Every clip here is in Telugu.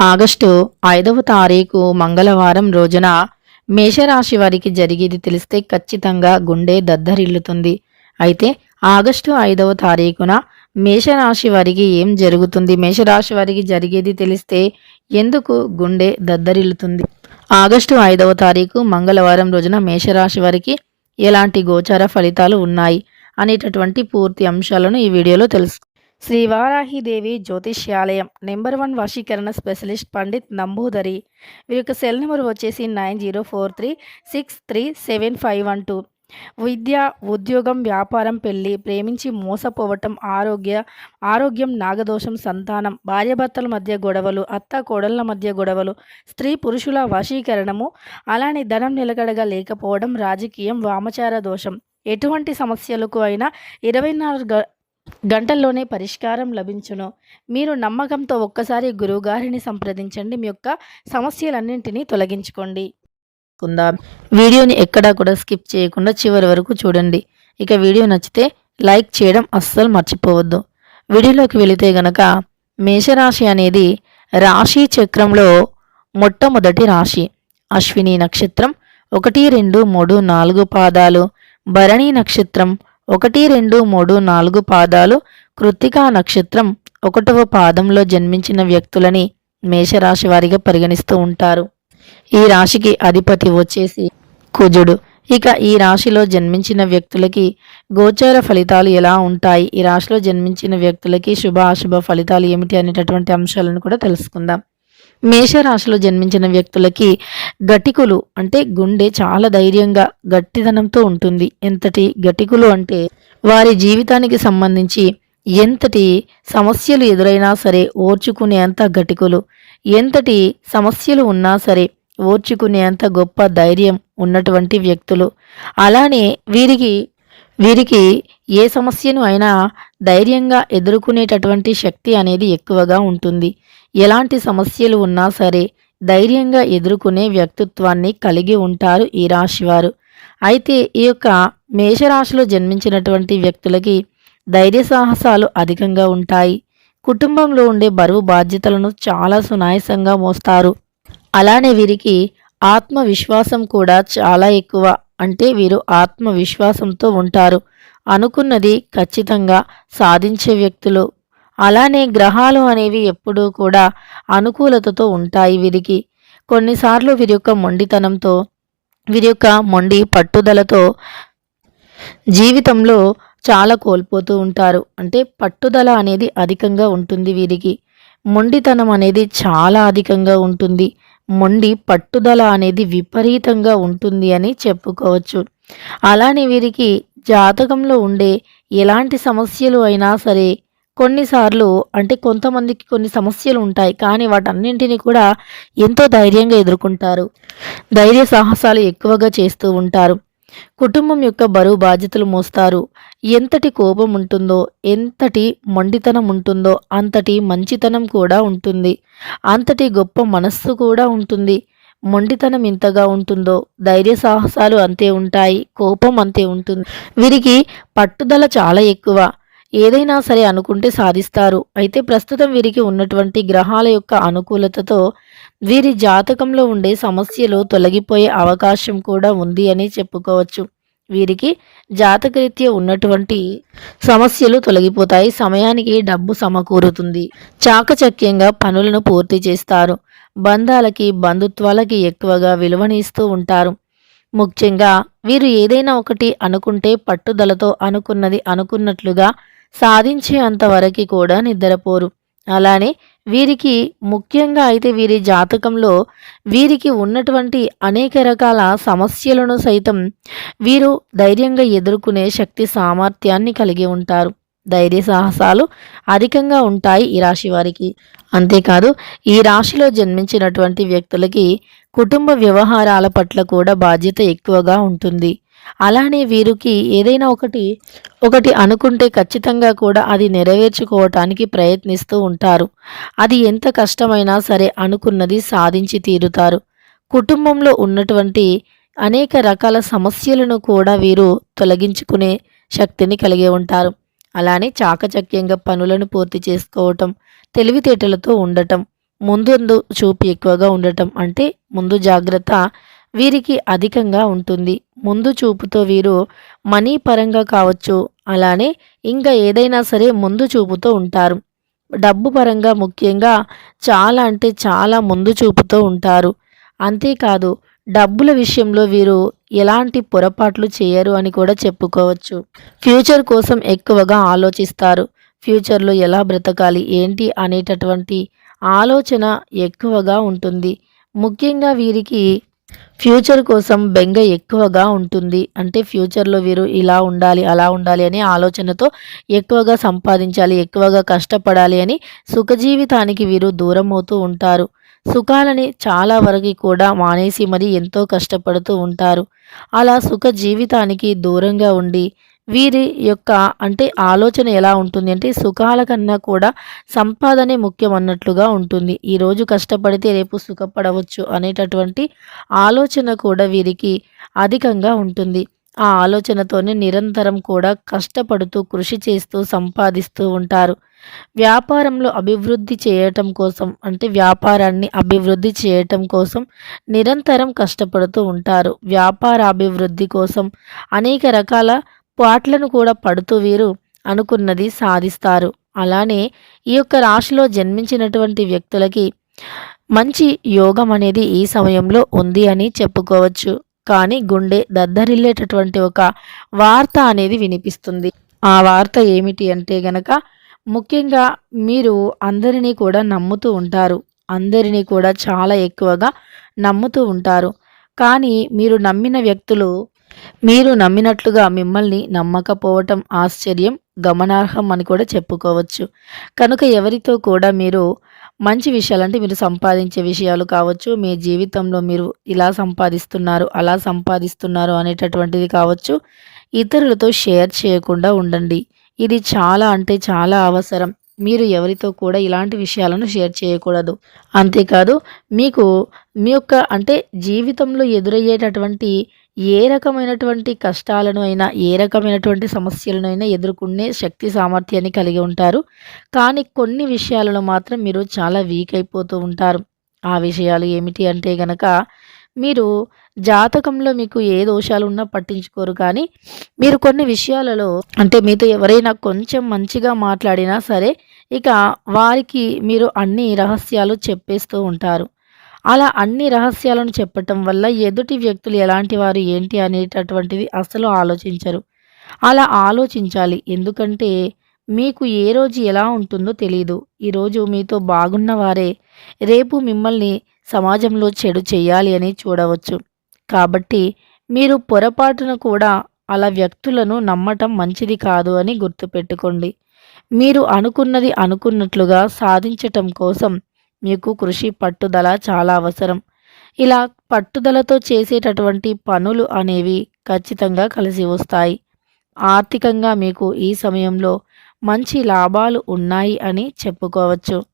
ఆగస్టు 5వ తారీఖు మంగళవారం రోజున మేషరాశి వారికి జరిగేది తెలిస్తే ఖచ్చితంగా గుండె దద్దరిల్లుతుంది. అయితే ఆగస్టు 5వ తారీఖున మేషరాశి వారికి ఏం జరుగుతుంది? మేషరాశి వారికి జరిగేది తెలిస్తే ఎందుకు గుండె దద్దరిల్లుతుంది? ఆగస్టు 5వ తారీఖు మంగళవారం రోజున మేషరాశి వారికి ఎలాంటి గోచార ఫలితాలు ఉన్నాయి అనేటటువంటి పూర్తి అంశాలను ఈ వీడియోలో తెలుసు. శ్రీ వారాహిదేవి జ్యోతిష్యాలయం నెంబర్ 1 వశీకరణ స్పెషలిస్ట్ పండిత్ నంబూదరి. వీరి యొక్క సెల్ నెంబర్ వచ్చేసి 9043363751. విద్య, ఉద్యోగం, వ్యాపారం, పెళ్లి, ప్రేమించి మోసపోవటం, ఆరోగ్యం, నాగదోషం, సంతానం, భార్యాభర్తల మధ్య గొడవలు, అత్త కోడళ్ల మధ్య గొడవలు, స్త్రీ పురుషుల వశీకరణము, అలానే ధనం నిలకడగా లేకపోవడం, రాజకీయం, వామచార దోషం, ఎటువంటి సమస్యలకు అయినా 24 గంటల్లోనే పరిష్కారం లభించును. మీరు నమ్మకంతో ఒక్కసారి గురువుగారిని సంప్రదించండి. మీ యొక్క సమస్యలన్నింటినీ తొలగించుకోండి. వీడియోని ఎక్కడా కూడా స్కిప్ చేయకుండా చివరి వరకు చూడండి. ఇక వీడియో నచ్చితే లైక్ చేయడం అస్సలు మర్చిపోవద్దు. వీడియోలోకి వెళితే గనక మేషరాశి అనేది రాశి చక్రంలో మొట్టమొదటి రాశి. అశ్విని నక్షత్రం 1, 2, 3, 4 పాదాలు, భరణి నక్షత్రం 1, 2, 3, 4 పాదాలు, కృత్తికా నక్షత్రం 1వ పాదంలో జన్మించిన వ్యక్తులని మేషరాశి వారిగా పరిగణిస్తూ ఉంటారు. ఈ రాశికి అధిపతి వచ్చేసి కుజుడు. ఇక ఈ రాశిలో జన్మించిన వ్యక్తులకి గోచార ఫలితాలు ఎలా ఉంటాయి, ఈ రాశిలో జన్మించిన వ్యక్తులకి శుభ అశుభ ఫలితాలు ఏమిటి అనేటటువంటి అంశాలను కూడా తెలుసుకుందాం. మేషరాశిలో జన్మించిన వ్యక్తులకి గటికులు అంటే గుండె చాలా ధైర్యంగా గట్టిదనంతో ఉంటుంది. ఎంతటి గటికులు అంటే వారి జీవితానికి సంబంధించి ఎంతటి సమస్యలు ఎదురైనా సరే ఓర్చుకునేంత గటికులు, ఎంతటి సమస్యలు ఉన్నా సరే ఓర్చుకునేంత గొప్ప ధైర్యం ఉన్నటువంటి వ్యక్తులు. అలానే వీరికి ఏ సమస్యను అయినా ధైర్యంగా ఎదుర్కొనేటటువంటి శక్తి అనేది ఎక్కువగా ఉంటుంది. ఎలాంటి సమస్యలు ఉన్నా సరే ధైర్యంగా ఎదుర్కొనే వ్యక్తిత్వాన్ని కలిగి ఉంటారు ఈ రాశివారు. అయితే ఈ యొక్క మేషరాశిలో జన్మించినటువంటి వ్యక్తులకి ధైర్య సాహసాలు అధికంగా ఉంటాయి. కుటుంబంలో ఉండే బరువు బాధ్యతలను చాలా సునాయాసంగా మోస్తారు. అలానే వీరికి ఆత్మవిశ్వాసం కూడా చాలా ఎక్కువ. అంటే వీరు ఆత్మవిశ్వాసంతో ఉంటారు. అనుకున్నది ఖచ్చితంగా సాధించే వ్యక్తులు. అలానే గ్రహాలు అనేవి ఎప్పుడూ కూడా అనుకూలతతో ఉంటాయి వీరికి. కొన్నిసార్లు వీరి యొక్క మొండితనంతో, వీరి యొక్క మొండి పట్టుదలతో జీవితంలో చాలా కోల్పోతూ ఉంటారు. అంటే పట్టుదల అనేది అధికంగా ఉంటుంది వీరికి. మొండితనం అనేది చాలా అధికంగా ఉంటుంది. మొండి పట్టుదల అనేది విపరీతంగా ఉంటుంది అని చెప్పుకోవచ్చు. అలానే వీరికి జాతకంలో ఉండే ఎలాంటి సమస్యలు అయినా సరే కొన్నిసార్లు అంటే కొంతమందికి కొన్ని సమస్యలు ఉంటాయి, కానీ వాటన్నింటినీ కూడా ఎంతో ధైర్యంగా ఎదుర్కొంటారు. ధైర్య సాహసాలు ఎక్కువగా చేస్తూ ఉంటారు. కుటుంబం యొక్క బరువు బాధ్యతలు మోస్తారు. ఎంతటి కోపం ఉంటుందో, ఎంతటి మొండితనం ఉంటుందో అంతటి మంచితనం కూడా ఉంటుంది. అంతటి గొప్ప మనస్సు కూడా ఉంటుంది. మొండితనం ఎంతగా ఉంటుందో ధైర్య సాహసాలు అంతే ఉంటాయి, కోపం అంతే ఉంటుంది. వీరికి పట్టుదల చాలా ఎక్కువ. ఏదైనా సరే అనుకుంటే సాధిస్తారు. అయితే ప్రస్తుతం వీరికి ఉన్నటువంటి గ్రహాల యొక్క అనుకూలతతో వీరి జాతకంలో ఉండే సమస్యలు తొలగిపోయే అవకాశం కూడా ఉంది అని చెప్పుకోవచ్చు. వీరికి జాతకరీత్యా ఉన్నటువంటి సమస్యలు తొలగిపోతాయి. సమయానికి డబ్బు సమకూరుతుంది. చాకచక్యంగా పనులను పూర్తి చేస్తారు. బంధాలకి, బంధుత్వాలకి ఎక్కువగా విలువనిస్తూ ఉంటారు. ముఖ్యంగా వీరు ఏదైనా ఒకటి అనుకుంటే పట్టుదలతో అనుకున్నది అనుకున్నట్లుగా సాధించే అంతవరకు కూడా నిద్రపోరు. అలానే వీరికి ముఖ్యంగా అయితే వీరి జాతకంలో వీరికి ఉన్నటువంటి అనేక రకాల సమస్యలను సైతం వీరు ధైర్యంగా ఎదుర్కొనే శక్తి సామర్థ్యాన్ని కలిగి ఉంటారు. ధైర్య సాహసాలు అధికంగా ఉంటాయి ఈ రాశి వారికి. అంతేకాదు ఈ రాశిలో జన్మించినటువంటి వ్యక్తులకి కుటుంబ వ్యవహారాల పట్ల కూడా బాధ్యత ఎక్కువగా ఉంటుంది. అలానే వీరికి ఏదైనా ఒకటి అనుకుంటే ఖచ్చితంగా కూడా అది నెరవేర్చుకోవటానికి ప్రయత్నిస్తూ ఉంటారు. అది ఎంత కష్టమైనా సరే అనుకున్నది సాధించి తీరుతారు. కుటుంబంలో ఉన్నటువంటి అనేక రకాల సమస్యలను కూడా వీరు తొలగించుకునే శక్తిని కలిగి ఉంటారు. అలానే చాకచక్యంగా పనులను పూర్తి చేసుకోవటం, తెలివితేటలతో ఉండటం, ముందు చూపు ఎక్కువగా ఉండటం అంటే ముందు జాగ్రత్త వీరికి అధికంగా ఉంటుంది. ముందు చూపుతో వీరు మనీ పరంగా కావచ్చు, అలానే ఇంకా ఏదైనా సరే ముందు చూపుతో ఉంటారు. డబ్బు పరంగా ముఖ్యంగా చాలా అంటే చాలా ముందు చూపుతో ఉంటారు. అంతేకాదు డబ్బుల విషయంలో వీరు ఎలాంటి పొరపాట్లు చేయరు అని కూడా చెప్పుకోవచ్చు. ఫ్యూచర్ కోసం ఎక్కువగా ఆలోచిస్తారు. ఫ్యూచర్‌లో ఎలా బ్రతకాలి, ఏంటి అనేటటువంటి ఆలోచన ఎక్కువగా ఉంటుంది. ముఖ్యంగా వీరికి ఫ్యూచర్ కోసం బెంగ ఎక్కువగా ఉంటుంది. అంటే ఫ్యూచర్‌లో వీరు ఇలా ఉండాలి, అలా ఉండాలి అనే ఆలోచనతో ఎక్కువగా సంపాదించాలి, ఎక్కువగా కష్టపడాలి అని సుఖజీవితానికి వీరు దూరమవుతూ ఉంటారు. సుఖాలని చాలా వరకి కూడా మానేసి మరి ఎంతో కష్టపడుతూ ఉంటారు. అలా సుఖ జీవితానికి దూరంగా ఉండి వీరి యొక్క అంటే ఆలోచన ఎలా ఉంటుంది అంటే సుఖాల కన్నా కూడా సంపాదనే ముఖ్యం అన్నట్లుగా ఉంటుంది. ఈరోజు కష్టపడితే రేపు సుఖపడవచ్చు అనేటటువంటి ఆలోచన కూడా వీరికి అధికంగా ఉంటుంది. ఆ ఆలోచనతోనే నిరంతరం కూడా కష్టపడుతూ కృషి చేస్తూ సంపాదిస్తూ ఉంటారు. వ్యాపారంలో అభివృద్ధి చేయటం కోసం అంటే వ్యాపారాన్ని అభివృద్ధి చేయటం కోసం నిరంతరం కష్టపడుతూ ఉంటారు. వ్యాపార అభివృద్ధి కోసం అనేక రకాల పాట్లను కూడా పడుతూ వీరు అనుకున్నది సాధిస్తారు. అలానే ఈ యొక్క రాశిలో జన్మించినటువంటి వ్యక్తులకి మంచి యోగం అనేది ఈ సమయంలో ఉంది అని చెప్పుకోవచ్చు. కానీ గుండె దద్దరిల్లేటటువంటి ఒక వార్త అనేది వినిపిస్తుంది. ఆ వార్త ఏమిటి అంటే గనక ముఖ్యంగా మీరు అందరినీ కూడా నమ్ముతూ ఉంటారు. అందరినీ కూడా చాలా ఎక్కువగా నమ్ముతూ ఉంటారు. కానీ మీరు నమ్మినట్లుగా మిమ్మల్ని నమ్మకపోవటం ఆశ్చర్యం, గమనార్హం అని కూడా చెప్పుకోవచ్చు. కనుక ఎవరితో కూడా మీరు మంచి విషయాలు అంటే మీరు సంపాదించే విషయాలు కావచ్చు, మీ జీవితంలో మీరు ఇలా సంపాదిస్తున్నారు, అలా సంపాదిస్తున్నారు అనేటటువంటిది కావచ్చు, ఇతరులతో షేర్ చేయకుండా ఉండండి. ఇది చాలా అంటే చాలా అవసరం. మీరు ఎవరితో కూడా ఇలాంటి విషయాలను షేర్ చేయకూడదు. అంతేకాదు మీకు మీ యొక్క అంటే జీవితంలో ఎదురయ్యేటటువంటి ఏ రకమైనటువంటి కష్టాలను అయినా, ఏ రకమైనటువంటి సమస్యలను అయినా ఎదుర్కొనే శక్తి సామర్థ్యాన్ని కలిగి ఉంటారు. కానీ కొన్ని విషయాలలో మాత్రం మీరు చాలా వీక్ అయిపోతూ ఉంటారు. ఆ విషయాలు ఏమిటి అంటే గనక మీరు జాతకంలో మీకు ఏ దోషాలున్నా పట్టించుకోరు. కానీ మీరు కొన్ని విషయాలలో అంటే మీతో ఎవరైనా కొంచెం మంచిగా మాట్లాడినా సరే ఇక వారికి మీరు అన్ని రహస్యాలు చెప్పేస్తూ ఉంటారు. అలా అన్ని రహస్యాలను చెప్పటం వల్ల ఎదుటి వ్యక్తులు ఎలాంటి వారు ఏంటి అనేటటువంటిది అస్సలు ఆలోచించరు. అలా ఆలోచించాలి. ఎందుకంటే మీకు ఏ రోజు ఎలా ఉంటుందో తెలీదు. ఈరోజు మీతో బాగున్న వారే రేపు మిమ్మల్ని సమాజంలో చెడు చేయాలి అని చూడవచ్చు. కాబట్టి మీరు పొరపాటున కూడా అలా వ్యక్తులను నమ్మటం మంచిది కాదు అని గుర్తుపెట్టుకోండి. మీరు అనుకున్నది అనుకున్నట్లుగా సాధించటం కోసం మీకు కృషి, పట్టుదల చాలా అవసరం. ఇలా పట్టుదలతో చేసేటటువంటి పనులు అనేవి ఖచ్చితంగా కలిసి వస్తాయి. ఆర్థికంగా మీకు ఈ సమయంలో మంచి లాభాలు ఉన్నాయి అని చెప్పుకోవచ్చు.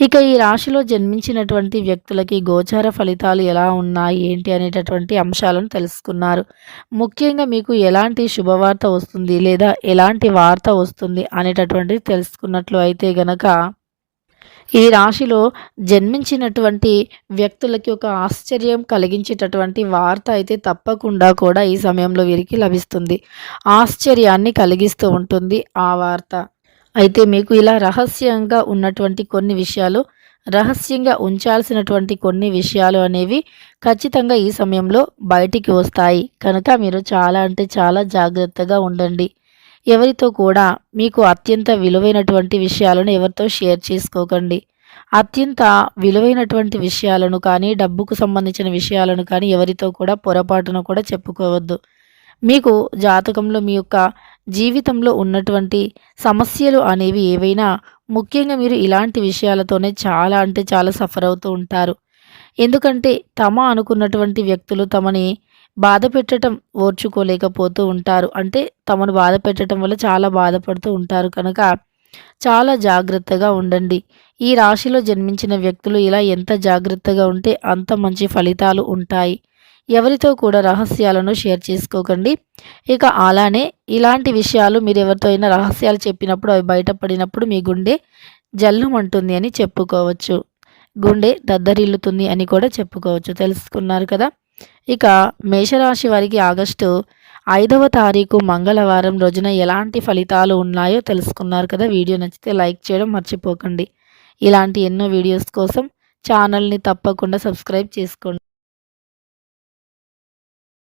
ఇక ఈ రాశిలో జన్మించినటువంటి వ్యక్తులకి గోచార ఫలితాలు ఎలా ఉన్నాయి, ఏంటి అనేటటువంటి అంశాలను తెలుసుకున్నారు. ముఖ్యంగా మీకు ఎలాంటి శుభవార్త వస్తుంది లేదా ఎలాంటి వార్త వస్తుంది అనేటటువంటిది తెలుసుకున్నట్లు అయితే గనక ఈ రాశిలో జన్మించినటువంటి వ్యక్తులకి ఒక ఆశ్చర్యం కలిగించేటటువంటి వార్త అయితే తప్పకుండా కూడా ఈ సమయంలో వీరికి లభిస్తుంది. ఆశ్చర్యాన్ని కలిగిస్తూ ఉంటుంది ఆ వార్త. అయితే మీకు ఇలా రహస్యంగా ఉన్నటువంటి కొన్ని విషయాలు, రహస్యంగా ఉంచాల్సినటువంటి కొన్ని విషయాలు అనేవి ఖచ్చితంగా ఈ సమయంలో బయటికి వస్తాయి. కనుక మీరు చాలా అంటే చాలా జాగ్రత్తగా ఉండండి. ఎవరితో కూడా మీకు అత్యంత విలువైనటువంటి విషయాలను ఎవరితో షేర్ చేసుకోకండి. అత్యంత విలువైనటువంటి విషయాలను కానీ, డబ్బుకు సంబంధించిన విషయాలను కానీ ఎవరితో కూడా పొరపాటున కూడా చెప్పుకోవద్దు. మీకు జాతకంలో మీ యొక్క జీవితంలో ఉన్నటువంటి సమస్యలు అనేవి ఏవైనా ముఖ్యంగా మీరు ఇలాంటి విషయాలతోనే చాలా అంటే చాలా సఫర్ అవుతూ ఉంటారు. ఎందుకంటే తమ అనుకున్నటువంటి వ్యక్తులు తమని బాధ పెట్టటం ఓర్చుకోలేకపోతూ ఉంటారు. అంటే తమను బాధ పెట్టడం వల్ల చాలా బాధపడుతూ ఉంటారు. కనుక చాలా జాగ్రత్తగా ఉండండి. ఈ రాశిలో జన్మించిన వ్యక్తులు ఇలా ఎంత జాగ్రత్తగా ఉంటే అంత మంచి ఫలితాలు ఉంటాయి. ఎవరితో కూడా రహస్యాలను షేర్ చేసుకోకండి. ఇక అలానే ఇలాంటి విషయాలు మీరు ఎవరితో అయినా రహస్యాలు చెప్పినప్పుడు అవి బయటపడినప్పుడు మీ గుండె జల్లుమంటుంది అని చెప్పుకోవచ్చు. గుండె దద్దరిల్లుతుంది అని కూడా చెప్పుకోవచ్చు. తెలుసుకున్నారు కదా. ఇక మేషరాశి వారికి ఆగస్టు 5వ తారీఖు మంగళవారం రోజున ఎలాంటి ఫలితాలు ఉన్నాయో తెలుసుకున్నారు కదా. వీడియో నచ్చితే లైక్ చేయడం మర్చిపోకండి. ఇలాంటి ఎన్నో వీడియోస్ కోసం ఛానల్ని తప్పకుండా సబ్స్క్రైబ్ చేసుకోండి.